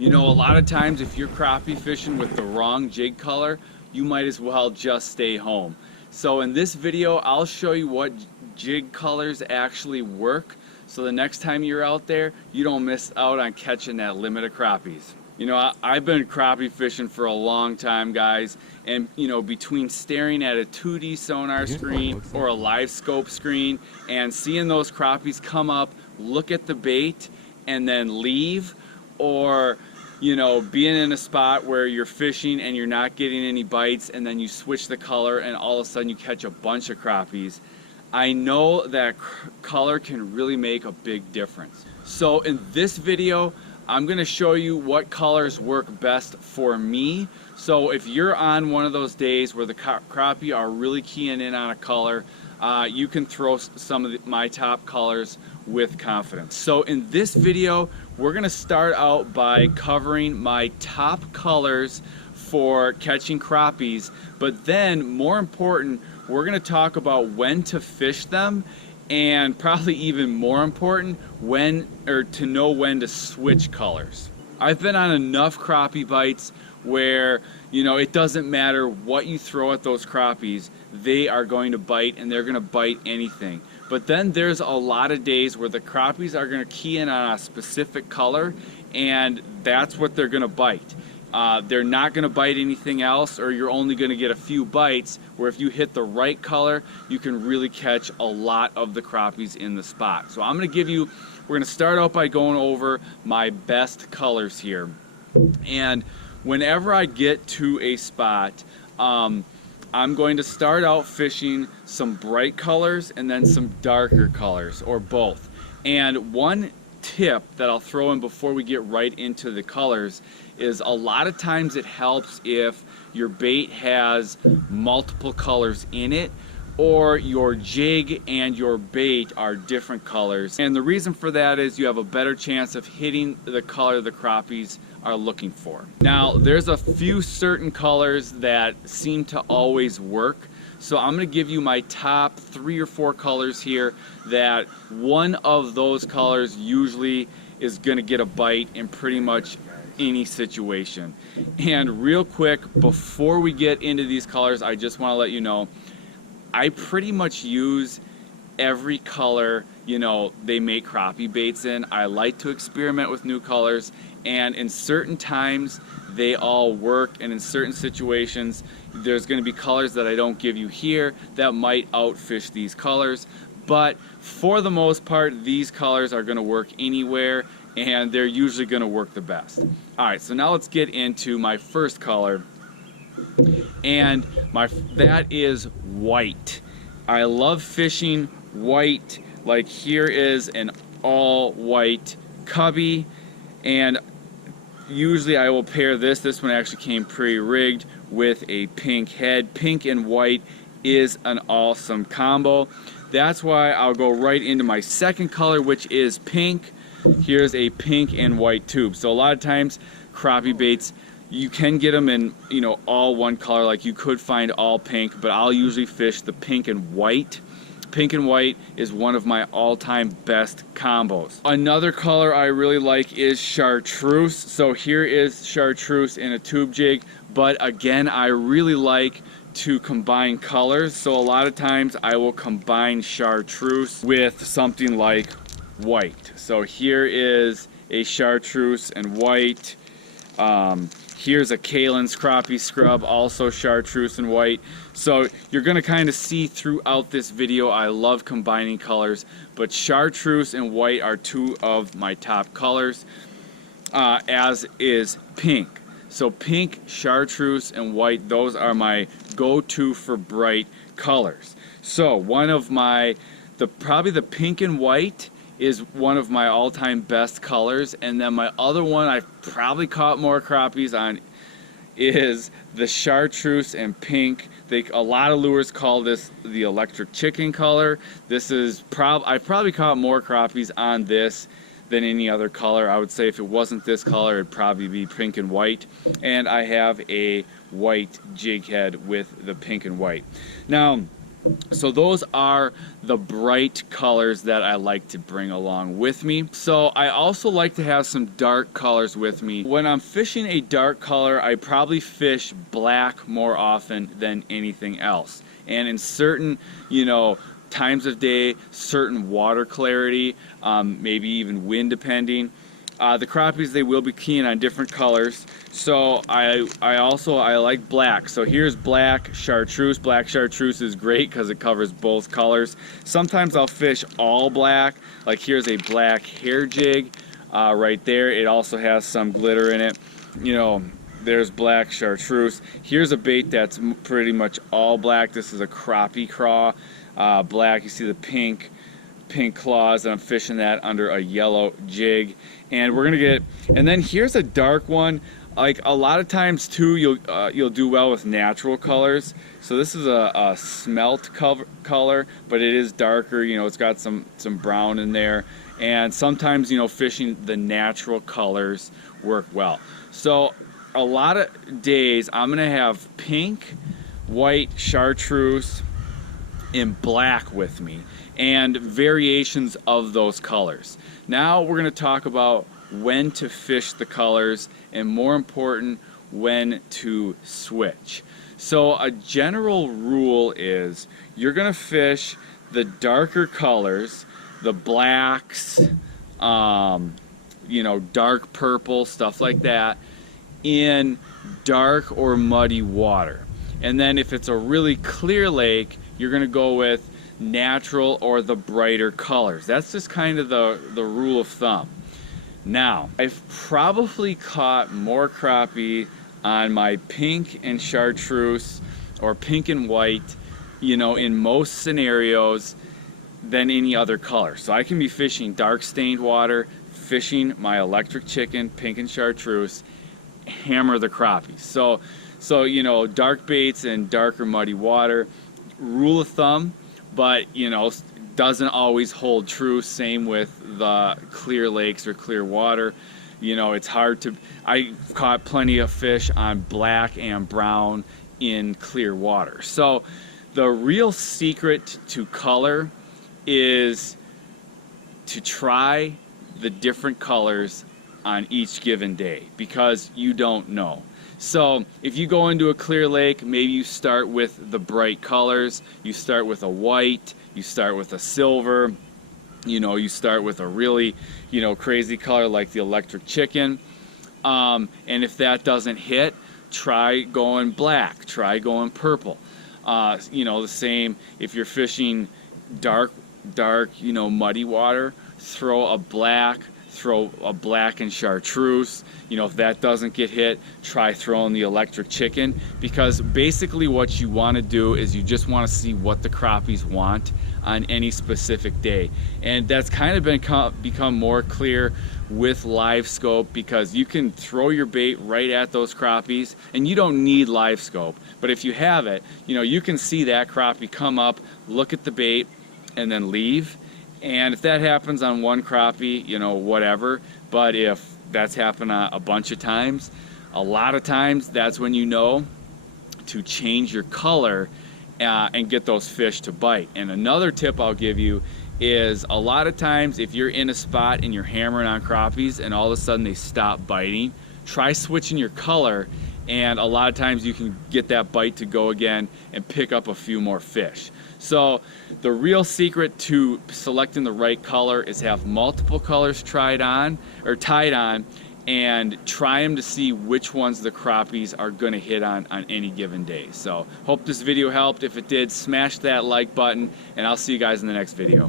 You know, a lot of times if you're crappie fishing with the wrong jig color, you might as well just stay home. So in this video, I'll show you what jig colors actually work, so the next time you're out there, you don't miss out on catching that limit of crappies. You know, I've been crappie fishing for a long time, guys, and you know, between staring at a 2D sonar screen or a live scope screen and seeing those crappies come up, look at the bait, and then leave, or you know, being in a spot where you're fishing and you're not getting any bites, and then you switch the color and all of a sudden you catch a bunch of crappies, I know that color can really make a big difference. So in this video, I'm going to show you what colors work best for me. So if you're on one of those days where the crappie are really keying in on a color, you can throw some of my top colors with confidence. So in this video, we're going to start out by covering my top colors for catching crappies, but then more important, we're going to talk about when to fish them, and probably even more important, to know when to switch colors. I've been on enough crappie bites where, you know, it doesn't matter what you throw at those crappies, they are going to bite, and they're going to bite anything. But then there's a lot of days where the crappies are going to key in on a specific color, and that's what they're going to bite. They're not going to bite anything else, or you're only going to get a few bites, where if you hit the right color, you can really catch a lot of the crappies in the spot. So I'm going to give you, we're going to start out by going over my best colors here. And whenever I get to a spot, I'm going to start out fishing some bright colors and then some darker colors, or both. And one tip that I'll throw in before we get right into the colors is, a lot of times it helps if your bait has multiple colors in it, or your jig and your bait are different colors. And the reason for that is you have a better chance of hitting the color the crappies are looking for. Now, there's a few certain colors that seem to always work. So I'm going to give you my top 3 or 4 colors here that one of those colors usually is going to get a bite in pretty much any situation. And real quick, before we get into these colors, I just want to let you know, I pretty much use every color, you know, they make crappie baits in. I like to experiment with new colors, and in certain times they all work, and in certain situations there's going to be colors that I don't give you here that might outfish these colors. But for the most part, these colors are going to work anywhere, and they're usually going to work the best. Alright, so now let's get into my first color, and that is white. I love fishing white. Like, here is an all white cubby, and usually I will pair this one actually came pre-rigged, with a pink head. Pink and white is an awesome combo. That's why I'll go right into my second color, which is pink. Here's a pink and white tube. So a lot of times crappie baits, you can get them in, you know, all one color, like you could find all pink, but I'll usually fish the pink and white. Pink and white is one of my all-time best combos. Another color I really like is chartreuse. So here is chartreuse in a tube jig, but again, I really like to combine colors. So a lot of times I will combine chartreuse with something like white. So here is a chartreuse and white. Here's a Kalen's crappie scrub, also chartreuse and white. So you're going to kind of see throughout this video, I love combining colors, but chartreuse and white are 2 of my top colors, as is pink. So pink, chartreuse, and white, those are my go-to for bright colors. So one of my, probably the pink and white is one of my all-time best colors, and then my other one I've probably caught more crappies on is the chartreuse and pink. A lot of lures call this the electric chicken color. This is I've probably caught more crappies on this than any other color. I would say if it wasn't this color, it'd probably be pink and white. And I have a white jig head with the pink and white. Now, So those are the bright colors that I like to bring along with me. So I also like to have some dark colors with me. When I'm fishing a dark color, I probably fish black more often than anything else. And in certain, times of day, certain water clarity, maybe even wind depending, the crappies, they will be keen on different colors. So I like black. So here's black chartreuse. Black chartreuse is great because it covers both colors. Sometimes I'll fish all black. Like here's a black hair jig right there. It also has some glitter in it. There's black chartreuse. Here's a bait that's pretty much all black. This is a crappie craw. Black, you see the pink claws, and I'm fishing that under a yellow jig. And we're gonna get, and then here's a dark one. Like a lot of times too, you'll do well with natural colors. So this is a smelt color, but it is darker. It's got some brown in there. And sometimes fishing the natural colors work well. So a lot of days I'm gonna have pink, white, chartreuse, and black with me, and variations of those colors. Now we're going to talk about when to fish the colors, and more important, when to switch. So a general rule is you're going to fish the darker colors, the blacks, dark purple, stuff like that, in dark or muddy water. And then if it's a really clear lake, you're going to go with natural or the brighter colors. That's just kind of the rule of thumb. Now, I've probably caught more crappie on my pink and chartreuse or pink and white, in most scenarios than any other color. So I can be fishing dark stained water, fishing my electric chicken, pink and chartreuse, hammer the crappies. So dark baits and darker muddy water, rule of thumb, but doesn't always hold true. Same with the clear lakes or clear water. It's hard to, I caught plenty of fish on black and brown in clear water. So the real secret to color is to try the different colors on each given day, because you don't know. So if you go into a clear lake, maybe you start with the bright colors. You start with a white, you start with a silver, you start with a really, crazy color like the electric chicken. And if that doesn't hit, try going black, try going purple. The same if you're fishing dark, muddy water, throw a black and chartreuse. If that doesn't get hit, try throwing the electric chicken, because basically what you want to do is you just want to see what the crappies want on any specific day. And that's kind of become more clear with live scope, because you can throw your bait right at those crappies and you don't need live scope. But if you have it, you can see that crappie come up, look at the bait, and then leave. And if that happens on one crappie, whatever. But if that's happened a bunch of times, a lot of times that's when you know to change your color and get those fish to bite. And another tip I'll give you is, a lot of times if you're in a spot and you're hammering on crappies and all of a sudden they stop biting, try switching your color, and a lot of times you can get that bite to go again and pick up a few more fish. So the real secret to selecting the right color is have multiple colors tied on, and try them to see which ones the crappies are going to hit on any given day. So hope this video helped. If it did, smash that like button, and I'll see you guys in the next video.